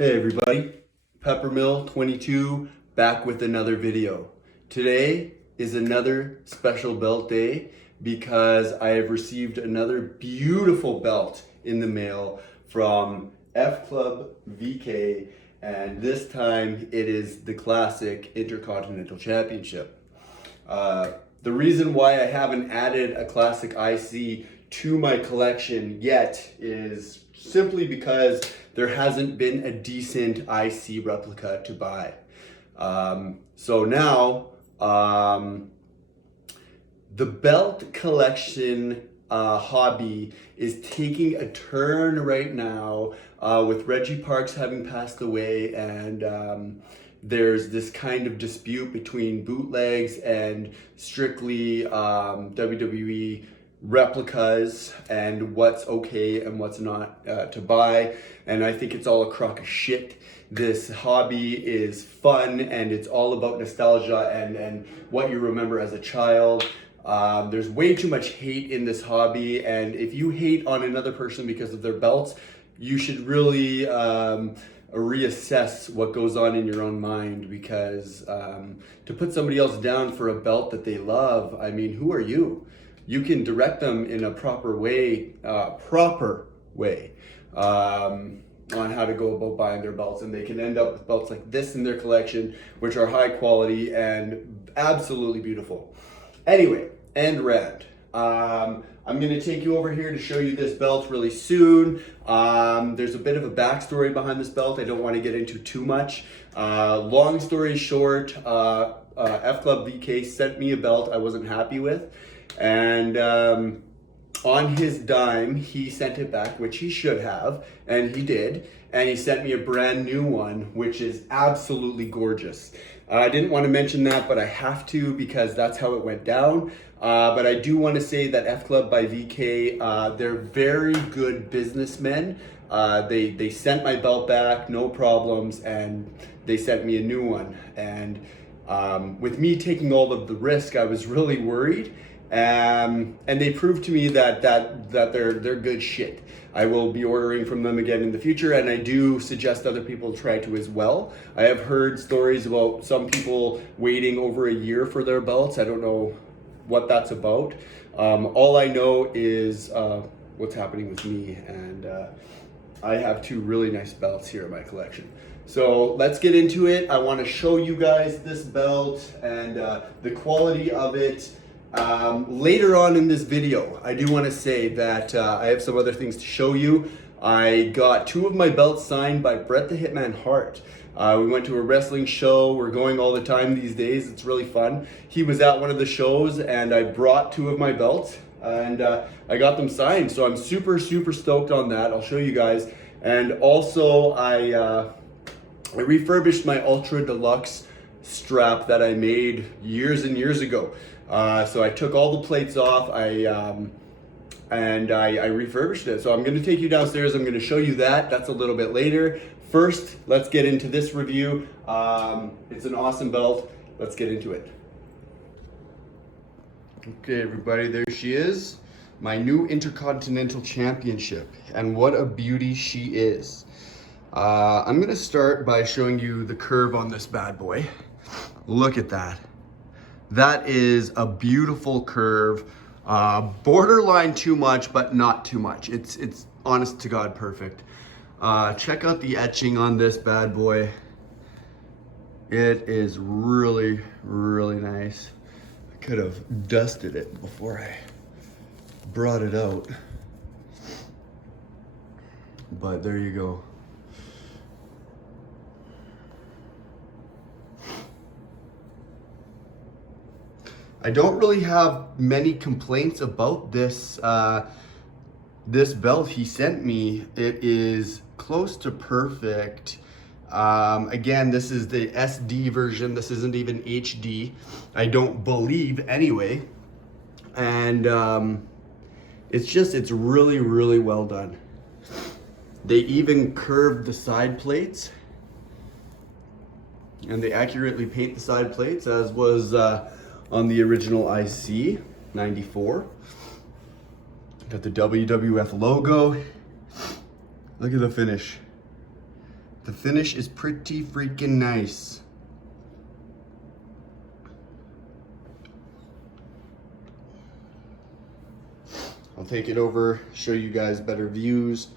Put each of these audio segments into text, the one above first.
Hey everybody, PEPPERMILL22 back with another video. Today is another special belt day because I have received another beautiful belt in the mail from FCLUBVK, and this time it is the classic Intercontinental Championship. The reason why I haven't added a classic IC to my collection yet is simply because there hasn't been a decent IC replica to buy. So now, the belt collection hobby is taking a turn right now with Reggie Parks having passed away, and there's this kind of dispute between bootlegs and strictly WWE replicas and what's okay and what's not to buy, and I think it's all a crock of shit. This hobby is fun and it's all about nostalgia and what you remember as a child. There's way too much hate in this hobby, and if you hate on another person because of their belts, you should really reassess what goes on in your own mind, because to put somebody else down for a belt that they love, I mean, who are you? You can direct them in a proper way on how to go about buying their belts, and they can end up with belts like this in their collection, which are high quality and absolutely beautiful. Anyway, end rant. I'm going to take you over here to show you this belt really soon. There's a bit of a backstory behind this belt I don't want to get into too much. Long story short, FCLUBVK sent me a belt I wasn't happy with, and on his dime, he sent it back, which he should have, and he did, and he sent me a brand new one, which is absolutely gorgeous. I didn't want to mention that, but I have to because that's how it went down. But I do want to say that FCLUBVK, they're very good businessmen. They sent my belt back, no problems, and they sent me a new one. And with me taking all of the risk, I was really worried. And they proved to me that they're good shit. I will be ordering from them again in the future, and I do suggest other people try to as well. I have heard stories about some people waiting over a year for their belts. I don't know what that's about. All I know is what's happening with me, and I have two really nice belts here in my collection. So let's get into it. I want to show you guys this belt and the quality of it. Later on in this video, I do want to say that I have some other things to show you. I got two of my belts signed by Bret the Hitman Hart. We went to a wrestling show. We're going all the time these days. It's really fun. He was at one of the shows, and I brought two of my belts, and I got them signed. So I'm super stoked on that. I'll show you guys. And also, I refurbished my Ultra Deluxe strap that I made years and years ago. So I took all the plates off, and I refurbished it. So I'm going to take you downstairs. I'm going to show you that. That's a little bit later. First, let's get into this review. It's an awesome belt. Let's get into it. Okay, everybody, there she is. My new Intercontinental Championship. And what a beauty she is. I'm going to start by showing you the curve on this bad boy. Look at that. That is a beautiful curve, borderline too much, but not too much. It's honest to God perfect. Check out the etching on this bad boy. It is really nice. I could have dusted it before I brought it out, but there you go. I don't really have many complaints about this this belt he sent me. It is close to perfect. Again, this is the SD version. This isn't even HD, I don't believe anyway. And it's really well done. They even curved the side plates, and they accurately paint the side plates, as was on the original IC 94. Got the WWF logo. Look at the finish. The finish is pretty freaking nice. I'll take it over, show you guys better views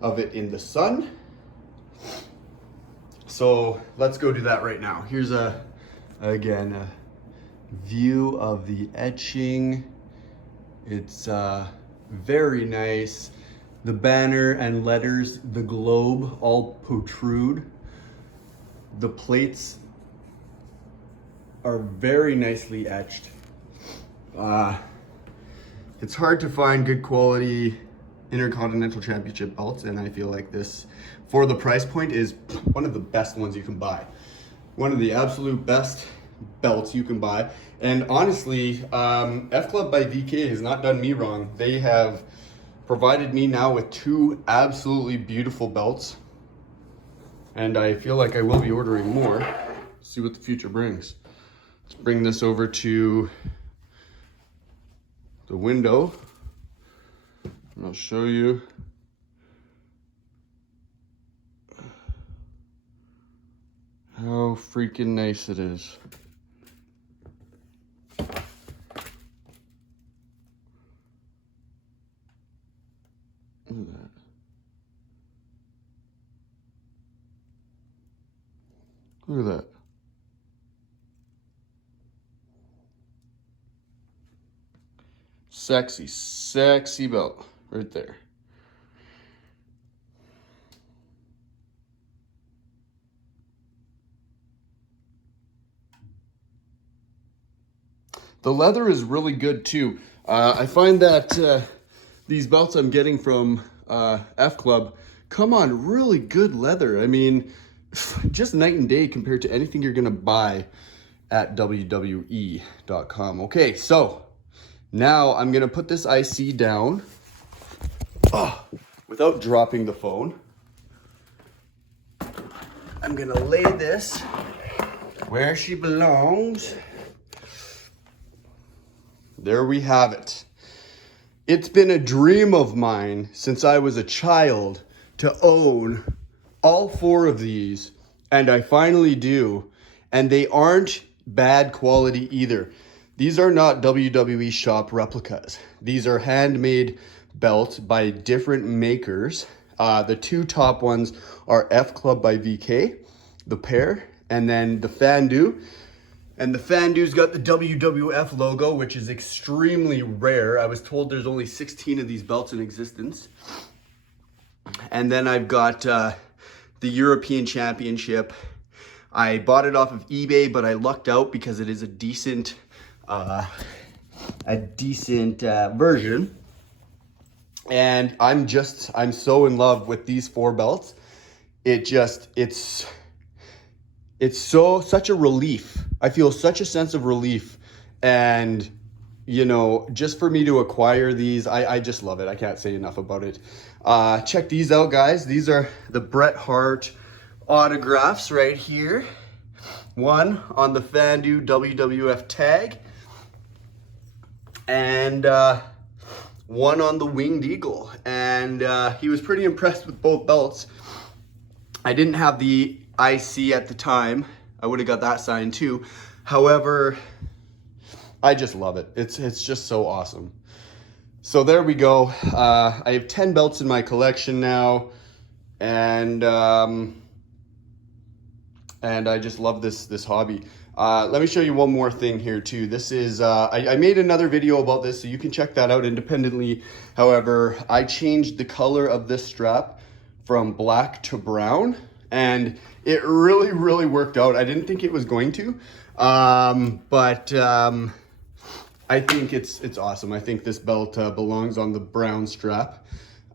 of it in the sun. So let's go do that right now. Here's again, a view of the etching. It's very nice. The banner and letters, the globe, all protrude. The plates are very nicely etched. It's hard to find good quality Intercontinental Championship belts, and I feel like this, for the price point, is one of the best ones you can buy. One of the absolute best belts you can buy. And honestly, FCLUBVK has not done me wrong. They have provided me now with 2 absolutely beautiful belts, and I feel like I will be ordering more. See what the future brings. Let's bring this over to the window, and I'll show you. How freaking nice it is. Look at that. Look at that. Sexy, sexy belt right there. The leather is really good too. I find that these belts I'm getting from F Club come on really good leather. I mean, just night and day compared to anything you're gonna buy at WWE.com. Okay, so now I'm gonna put this IC down without dropping the phone. I'm gonna lay this where she belongs. There we have it. It's been a dream of mine since I was a child to own all 4 of these, and I finally do. And they aren't bad quality either. These are not WWE shop replicas. These are handmade belts by different makers. The 2 top ones are FCLUBVK, the pair, and then the Fandu. And the Fandu's got the WWF logo, which is extremely rare. I was told there's only 16 of these belts in existence. And then I've got the European Championship. I bought it off of eBay, but I lucked out because it is a decent version. And I'm so in love with these 4 belts. It's such a relief. I feel such a sense of relief, and you know, just for me to acquire these, I just love it. I can't say enough about it. Check these out, guys. These are the Bret Hart autographs right here. One on the Fandu WWF tag, and one on the Winged Eagle. And he was pretty impressed with both belts. I didn't have the IC at the time. I would have got that signed too. However, I just love it. It's just so awesome. So there we go. I have 10 belts in my collection now, and I just love this hobby. Let me show you one more thing here too. This is, I made another video about this, so you can check that out independently. However, I changed the color of this strap from black to brown, and it really, really worked out. I didn't think it was going to, but I think it's awesome. I think this belt belongs on the brown strap,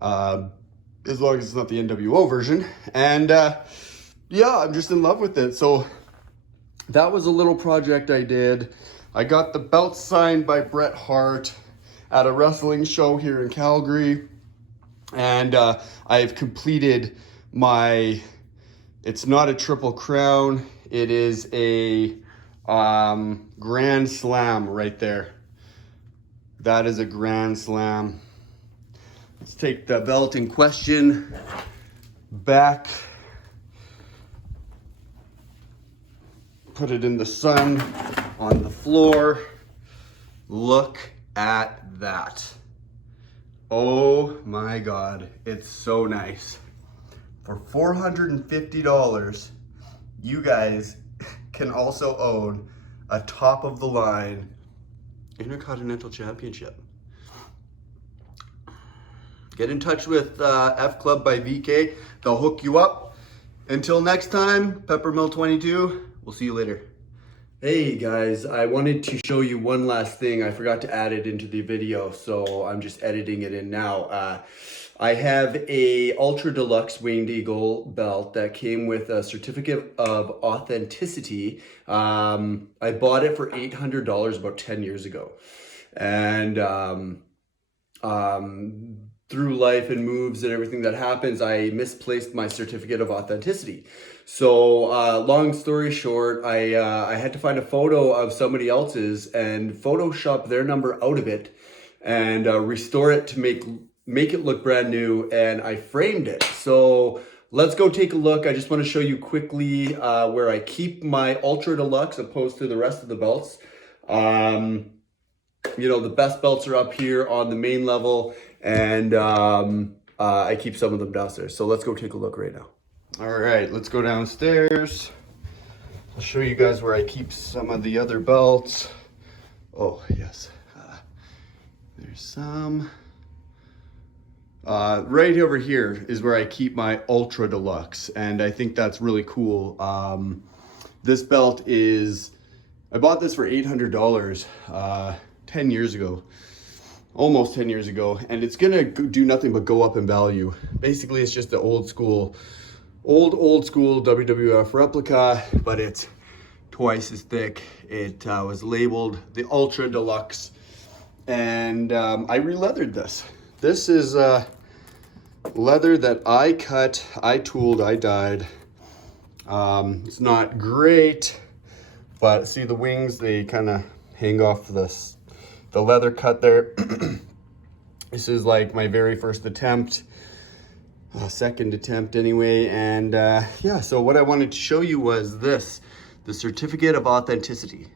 as long as it's not the NWO version. And yeah, I'm just in love with it. So that was a little project I did. I got the belt signed by Bret Hart at a wrestling show here in Calgary, and I've completed my, it's not a Triple Crown, it is a Grand Slam right there. That is a Grand Slam. Let's take the belt in question back put it in the sun on the floor. Look at that. Oh my God, it's so nice. For $450, you guys can also own a top of the line Intercontinental Championship. Get in touch with FCLUBVK. They'll hook you up. Until next time, PEPPERMILL22. We'll see you later. Hey guys, I wanted to show you one last thing. I forgot to add it into the video, so I'm just editing it in now. I have a Ultra Deluxe Winged Eagle belt that came with a certificate of authenticity. I bought it for $800 about 10 years ago. And through life and moves and everything that happens, I misplaced my certificate of authenticity. So long story short, I had to find a photo of somebody else's and Photoshop their number out of it and restore it to make it look brand new, and I framed it. So let's go take a look. I just want to show you quickly where I keep my Ultra Deluxe opposed to the rest of the belts. You know, the best belts are up here on the main level, and I keep some of them downstairs. So let's go take a look right now. All right, let's go downstairs. I'll show you guys where I keep some of the other belts. Oh, yes. There's some. Right over here is where I keep my Ultra Deluxe, and I think that's really cool. This belt is, I bought this for $800 10 years ago, almost 10 years ago, and it's gonna do nothing but go up in value. Basically, it's just the old school WWF replica, but it's twice as thick. It was labeled the Ultra Deluxe, and I re-leathered this. This is leather that I cut, I tooled, I dyed. It's not great, but see the wings, they kind of hang off the leather cut there. This is like my very first attempt, second attempt anyway. And yeah, so what I wanted to show you was this, the certificate of authenticity.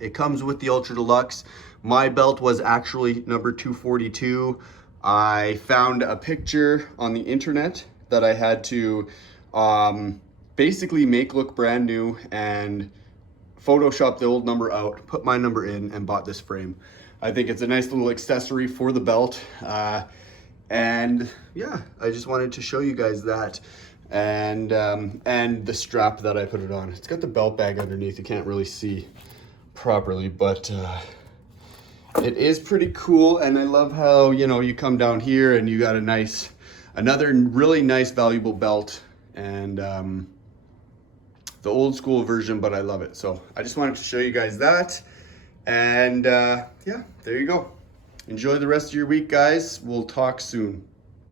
It comes with the Ultra Deluxe. My belt was actually number 242. I found a picture on the internet that I had to basically make look brand new and Photoshop the old number out, put my number in, and bought this frame. I think it's a nice little accessory for the belt. And yeah, I just wanted to show you guys that. And the strap that I put it on. It's got the belt bag underneath. You can't really see properly, but it is pretty cool. And I love how, you know, you come down here and you got another really nice, valuable belt. And the old school version, but I love it. So I just wanted to show you guys that. And yeah, there you go. Enjoy the rest of your week, guys. We'll talk soon.